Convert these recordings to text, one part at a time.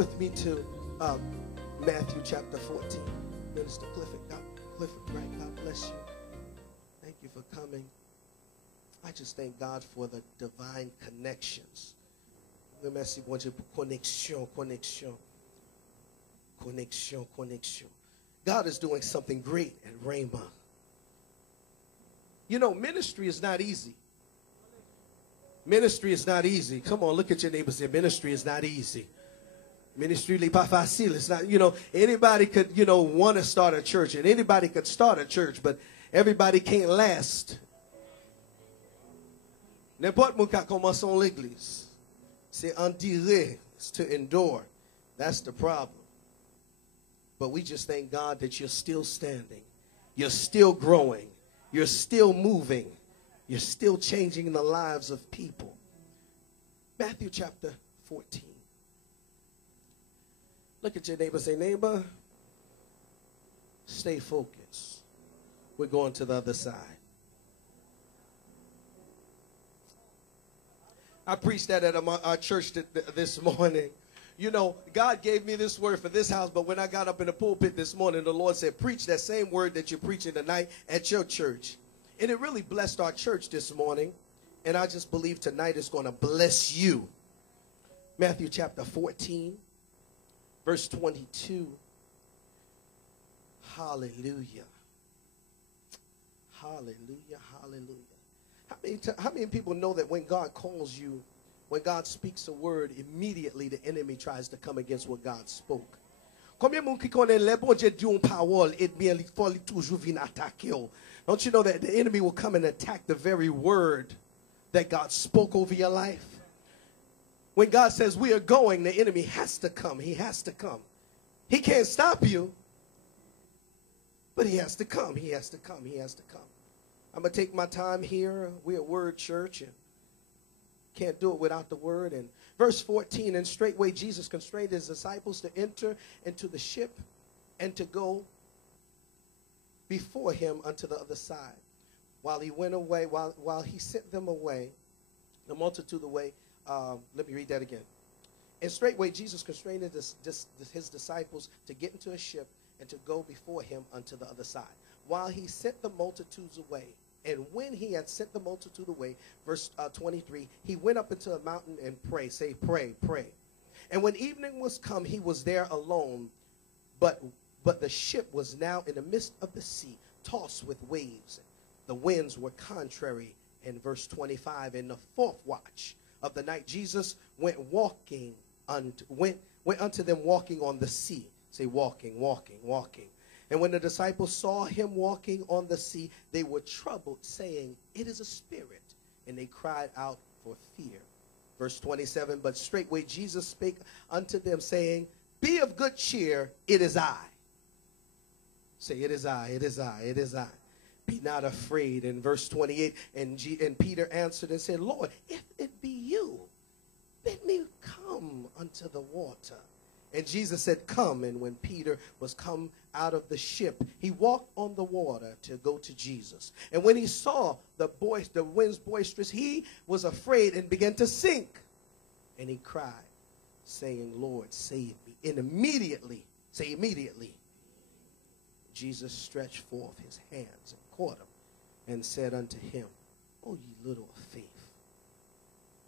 with me to Matthew chapter 14. Minister Clifford, right? God bless you. Thank you for coming. I just thank God for the divine connections. Merci pour connexion. God is doing something great at Rhema. You know, ministry is not easy. Ministry is not easy. Come on, look at your neighbor and say, ministry is not easy. Ministry n'est pas facile. It's not, anybody could, want to start a church, and anybody could start a church, but everybody can't last. N'importe qui a commencé l'église. C'est endurer, it's to endure. That's the problem. But we just thank God that you're still standing. You're still growing. You're still moving. You're still changing the lives of people. Matthew chapter 14. Look at your neighbor. Say, neighbor, stay focused. We're going to the other side. I preached that at our church this morning. God gave me this word for this house, but when I got up in the pulpit this morning, the Lord said, preach that same word that you're preaching tonight at your church. And it really blessed our church this morning. And I just believe tonight is going to bless you. Matthew chapter 14, verse 22. Hallelujah. Hallelujah. Hallelujah. How many people know that when God calls you, when God speaks a word, immediately the enemy tries to come against what God spoke? Combien de monde qui connaît les bon Dieu dit une parole et bien il faut toujours venir attaquer? Don't you know that the enemy will come and attack the very word that God spoke over your life? When God says we are going, the enemy has to come. He has to come. He can't stop you, but he has to come. He has to come. He has to come. I'm going to take my time here. We're a word church and can't do it without the word. And verse 14, and straightway Jesus constrained his disciples to enter into the ship and to go before him unto the other side. While he went away, while he sent them away, the multitude away. Let me read that again. And straightway Jesus constrained his disciples to get into a ship and to go before him unto the other side, while he sent the multitudes away. And when he had sent the multitude away, verse 23, he went up into a mountain and prayed. Say, pray, pray. And when evening was come, he was there alone. But the ship was now in the midst of the sea, tossed with waves. The winds were contrary. In verse 25, in the fourth watch of the night, Jesus went unto them walking on the sea. Say, walking. And when the disciples saw him walking on the sea, they were troubled, saying, it is a spirit. And they cried out for fear. Verse 27, but straightway Jesus spake unto them, saying, be of good cheer, it is I. Say, it is I, it is I, it is I. Be not afraid. In verse 28, and Peter answered and said, Lord, if it be you, bid me come unto the water. And Jesus said, come. And when Peter was come out of the ship, he walked on the water to go to Jesus. And when he saw the winds boisterous, he was afraid and began to sink. And he cried, saying, Lord, save me. And immediately, say immediately, Jesus stretched forth his hands and caught him and said unto him, O ye little of faith,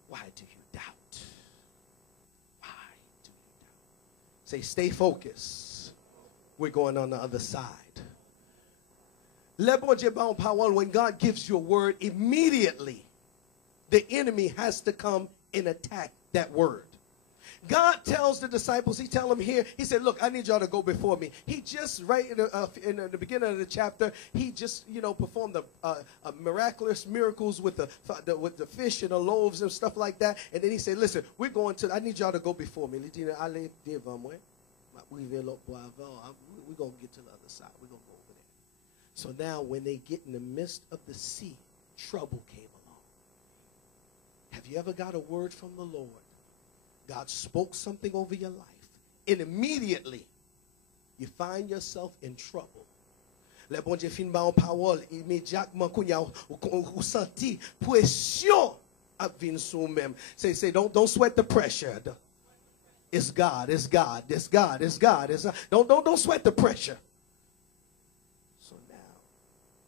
why do you doubt? Say, stay focused. We're going on the other side. When God gives you a word, immediately the enemy has to come and attack that word. God tells the disciples, he tell them here, he said, look, I need y'all to go before me. He just, right in the beginning of the chapter, he just, performed a miraculous miracles with the fish and the loaves and stuff like that. And then he said, listen, I need y'all to go before me. We're going to get to the other side. We're going to go over there. So now when they get in the midst of the sea, trouble came along. Have you ever got a word from the Lord? God spoke something over your life, and immediately you find yourself in trouble. Le bon Dieu fin ba en parole, immédiatement kounya ou senti pression a vin sou même. Say, don't sweat the pressure. It's God. It's God. It's God. It's God. It's God. Don't sweat the pressure. So now,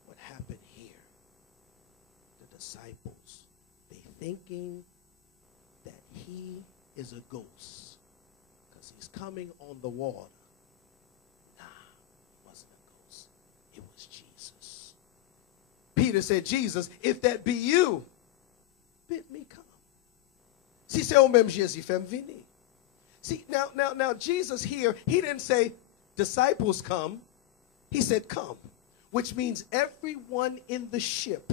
what happened here? The disciples, they thinking that he is a ghost because he's coming on the water. Nah, it wasn't a ghost. It was Jesus. Peter said, Jesus, if that be you, bid me come. Si c'est au même Jésus, fais-me venir. See, now, Jesus here, he didn't say, disciples come. He said, come, which means everyone in the ship.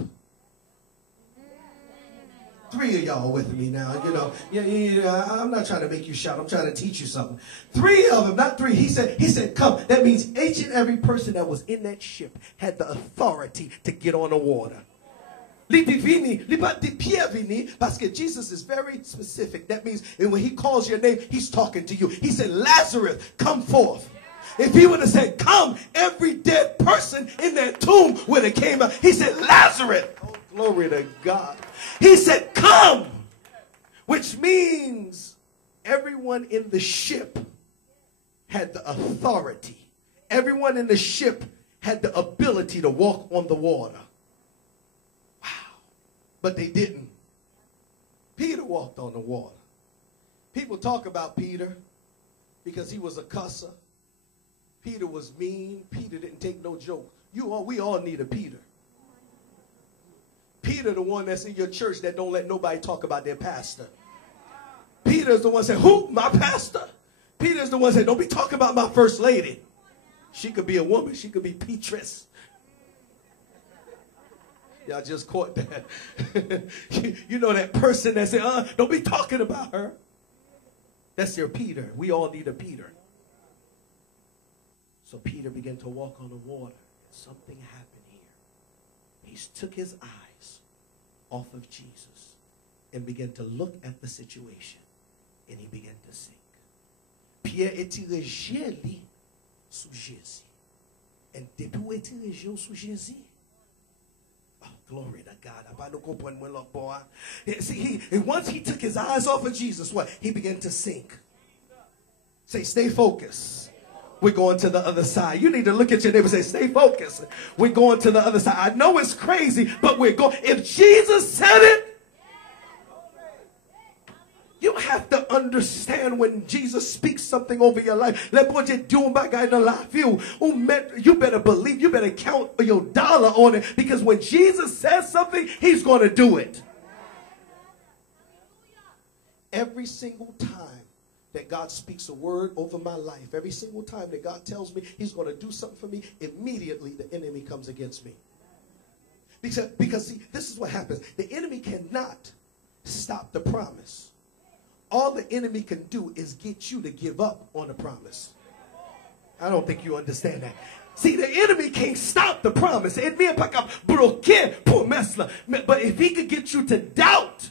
3 of y'all with me now, you know. Yeah, I'm not trying to make you shout. I'm trying to teach you something. 3 of them, not 3. He said, come. That means each and every person that was in that ship had the authority to get on the water. Parce que Jesus is very specific. That means when he calls your name, he's talking to you. He said, Lazarus, come forth. If he would have said, come, every dead person in that tomb would have came out. He said, Lazarus. Oh, glory to God. He said, come, which means everyone in the ship had the authority. Everyone in the ship had the ability to walk on the water. But they didn't. Peter walked on the water. People talk about Peter because he was a cusser. Peter was mean. Peter didn't take no joke. We all need a Peter. Peter, the one that's in your church that don't let nobody talk about their pastor. Peter's the one that said, who? My pastor. Peter's the one that said, don't be talking about my first lady. She could be a woman. She could be Petrus. Y'all just caught that. You know that person that said, don't be talking about her. That's your Peter. We all need a Peter. So Peter began to walk on the water. Something happened here. He took his eyes off of Jesus and began to look at the situation. And he began to sink. Pierre était gelé sous Jésus. And depuis où était gelé sous Jésus? Glory to God. See, once he took his eyes off of Jesus, what? He began to sink. Say, stay focused. We're going to the other side. You need to look at your neighbor and say, stay focused. We're going to the other side. I know it's crazy, but we're going. If Jesus said it, you have to understand when Jesus speaks something over your life. You better believe, you better count your dollar on it, because when Jesus says something, he's going to do it. Every single time that God speaks a word over my life, every single time that God tells me he's going to do something for me, immediately the enemy comes against me. Because see, this is what happens. The enemy cannot stop the promise. All the enemy can do is get you to give up on the promise. I don't think you understand that. See, the enemy can't stop the promise. But if he could get you to doubt,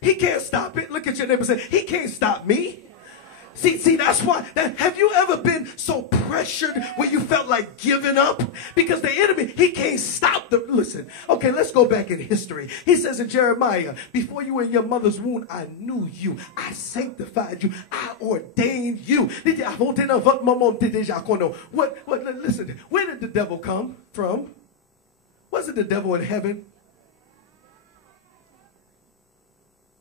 he can't stop it. Look at your neighbor and say, he can't stop me. See, that's why. Have you ever been so pressured when you felt like giving up? Because the enemy, he can't stop the. Listen, okay, let's go back in history. He says in Jeremiah, before you were in your mother's womb, I knew you. I sanctified you. I ordained you. Listen, where did the devil come from? Wasn't the devil in heaven?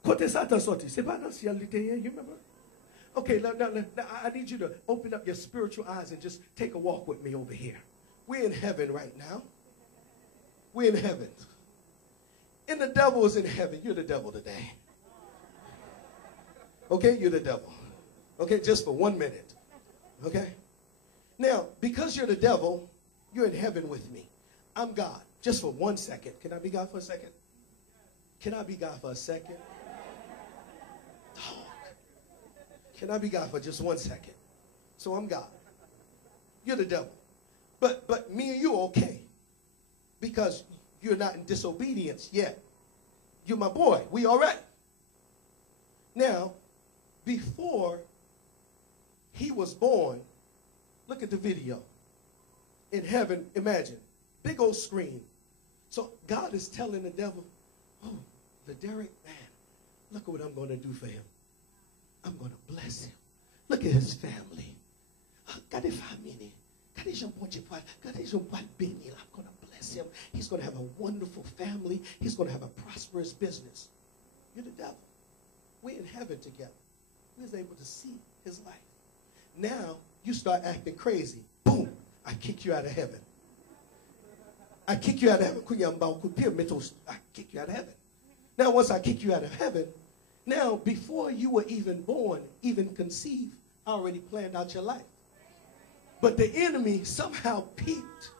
You remember? Okay, now, I need you to open up your spiritual eyes and just take a walk with me over here. We're in heaven right now. We're in heaven. And the devil is in heaven. You're the devil today. Okay, you're the devil. Okay, just for 1 minute. Okay? Now, because you're the devil, you're in heaven with me. I'm God. Just for 1 second. Can I be God for a second? Can I be God for a second? Can I be God for just 1 second? So I'm God. You're the devil. But me and you are okay. Because you're not in disobedience yet. You're my boy. We all right. Now, before he was born, look at the video. In heaven, imagine. Big old screen. So God is telling the devil, oh, the Derek, man, Look at what I'm going to do for him. I'm going to bless him. Look at his family. I'm going to bless him. He's going to have a wonderful family. He's going to have a prosperous business. You're the devil. We're in heaven together. We was able to see his life. Now, you start acting crazy. Boom. I kick you out of heaven. I kick you out of heaven. I kick you out of heaven. Now, once I kick you out of heaven, now, before you were even born, even conceived, I already planned out your life. But the enemy somehow peeped.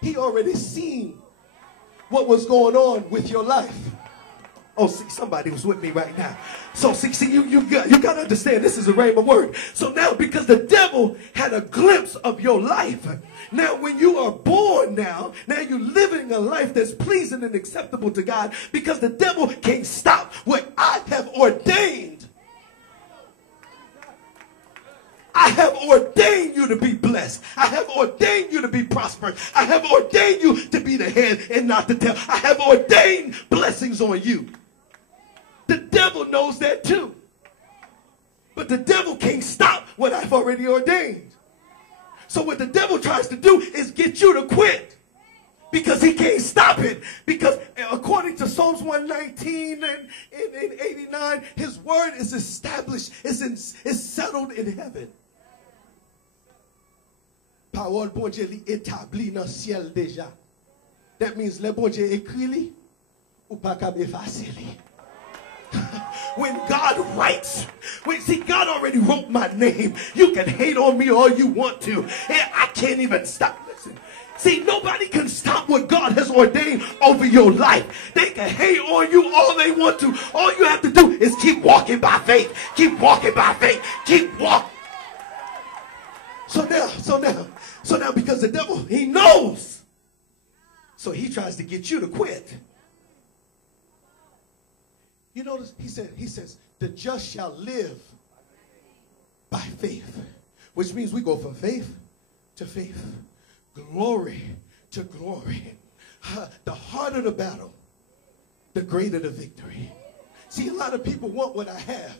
He already seen what was going on with your life. Oh, see, somebody was with me right now. So, see, you got to understand, this is a Rhema word. So now, because the devil had a glimpse of your life, now when you are born now you're living a life that's pleasing and acceptable to God, because the devil can't stop what I have ordained. I have ordained you to be blessed. I have ordained you to be prosperous. I have ordained you to be the head and not the tail. I have ordained blessings on you. The devil knows that too. But the devil can't stop what I've already ordained. So what the devil tries to do is get you to quit. Because he can't stop it. Because according to Psalms 119 and 89, his word is established, is settled in heaven. Parole bon Dieu li établi dans ciel déjà. That means le bon Dieu écrit li ou pas capable effacer li. When God writes, see, God already wrote my name. You can hate on me all you want to. And I can't even stop. Listen. See, nobody can stop what God has ordained over your life. They can hate on you all they want to. All you have to do is keep walking by faith. Keep walking by faith. Keep walking. So now, because the devil, he knows. So he tries to get you to quit. You notice he says, the just shall live by faith. Which means we go from faith to faith. Glory to glory. The harder the battle, the greater the victory. See, a lot of people want what I have,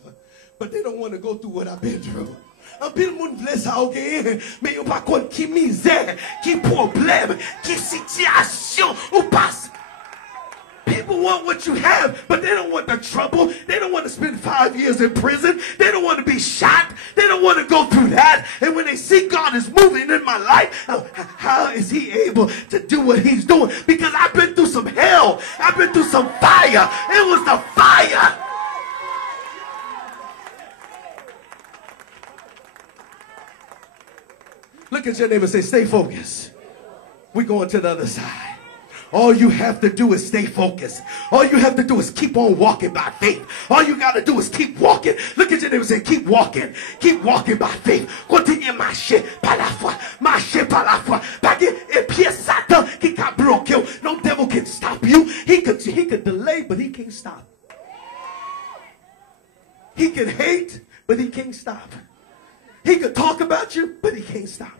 but they don't want to go through what I've been through. Un pile moun vle sa ou genye, mais yon pa kon ki misère, ki problème, ki situation ou passe. People want what you have, but they don't want the trouble. They don't want to spend 5 years in prison. They don't want to be shot. They don't want to go through that. And when they see God is moving in my life, how is he able to do what he's doing? Because I've been through some hell. I've been through some fire. It was the fire. Look at your neighbor and say, stay focused. We're going to the other side. All you have to do is stay focused. All you have to do is keep on walking by faith. All you got to do is keep walking. Look at your neighbor and say, keep walking. Keep walking by faith. Continue marcher par la foi. Marcher par la foi. Et puis Satan qui can block you. No devil can stop you. He could delay, but he can't stop. He can hate, but he can't stop. He could talk about you, but he can't stop.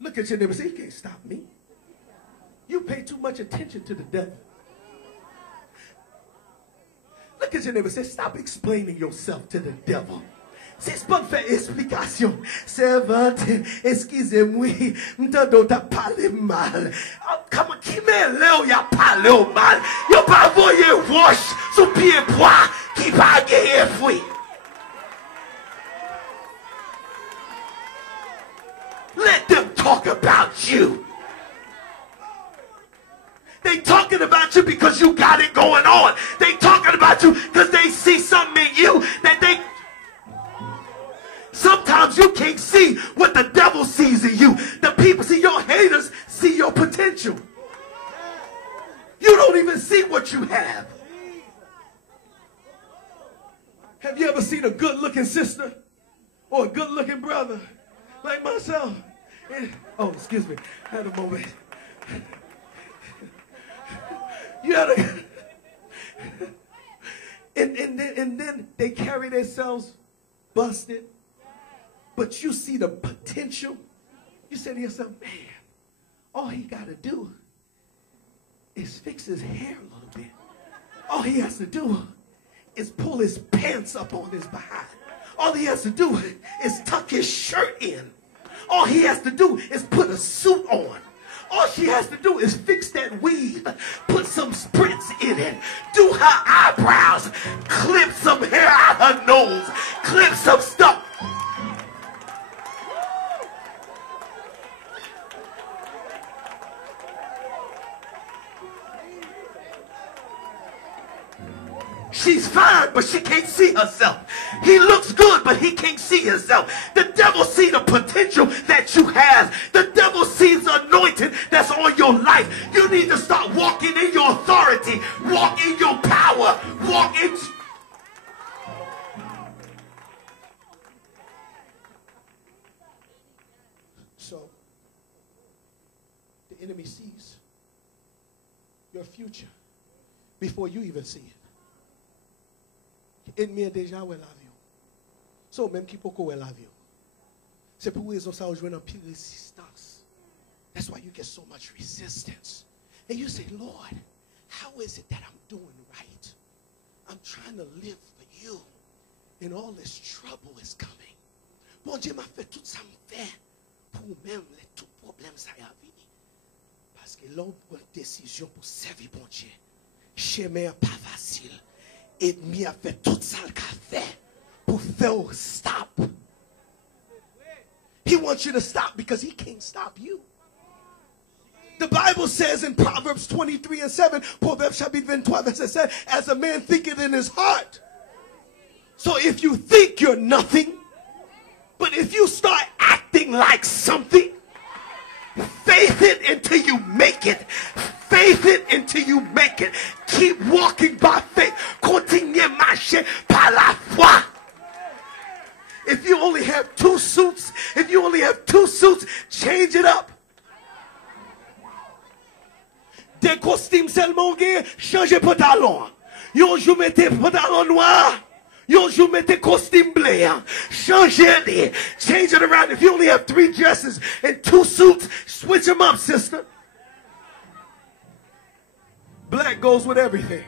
Look at your neighbor and say, he can't stop me. You pay too much attention to the devil. Look at your neighbor and say, stop explaining yourself to the devil. C'est pas faire explication. Servante, excusez-moi, m'tando ta parlé mal. Comme qui m'a là ou y'a parlé au mal. Y'a pas voyé roche sous pied poids qui va gagner fruit. Let them talk about you. They talking about you because you got it going on. They talking about you because they see something in you that they... Sometimes you can't see what the devil sees in you. The people, see, your haters see your potential. You don't even see what you have. Have you ever seen a good-looking sister or a good-looking brother like myself? Oh, excuse me. I had a moment. You had a... and then they carry themselves busted. But you see the potential. You say to yourself, man, all he got to do is fix his hair a little bit. All he has to do is pull his pants up on his behind. All he has to do is tuck his shirt in. All he has to do is put a suit on. All she has to do is fix that weave, put some spritz in it, do her eyebrows, clip some hair out her nose, clip some stuff. She's fine, but she can't see herself. He looks good, but he can't see himself. The devil sees the potential that you have. The devil sees the anointing that's on your life. You need to start walking in your authority. Walk in your power. Walk in... So, the enemy sees your future before you even see it. Ennemi est déjà où l'avion. So même qui peut où l'avion. C'est pour raison ça joue une pile résistance. That's why you get so much resistance. And you say, Lord, how is it that I'm doing right? I'm trying to live for you. And all this trouble is coming. Bon Dieu m'a fait tout ça me fait pour même les tout problèmes ça y a venu. Parce que l'homme prend une décision pour servir bon Dieu. Chemin n'est pas facile. Ennemi a fait tout ça le fait pour faire stop. He wants you to stop because he can't stop you. The Bible says in Proverbs 23:7, Proverbs chapitre 23 verset 7, as a man thinketh in his heart. So if you think you're nothing, but if you start acting like something, faith it until you make it. Faith it until you make it. Keep walking by faith. Continuez marcher par la foi. If you only have two suits, change it up. Des costumes seulement gain, changez pantalon. Yon jour mettez pantalon noir. Yon jour mettez costume blanc. Changez-les. Change it around. If you only have 3 dresses and 2 suits, switch them up, sister. Black goes with everything.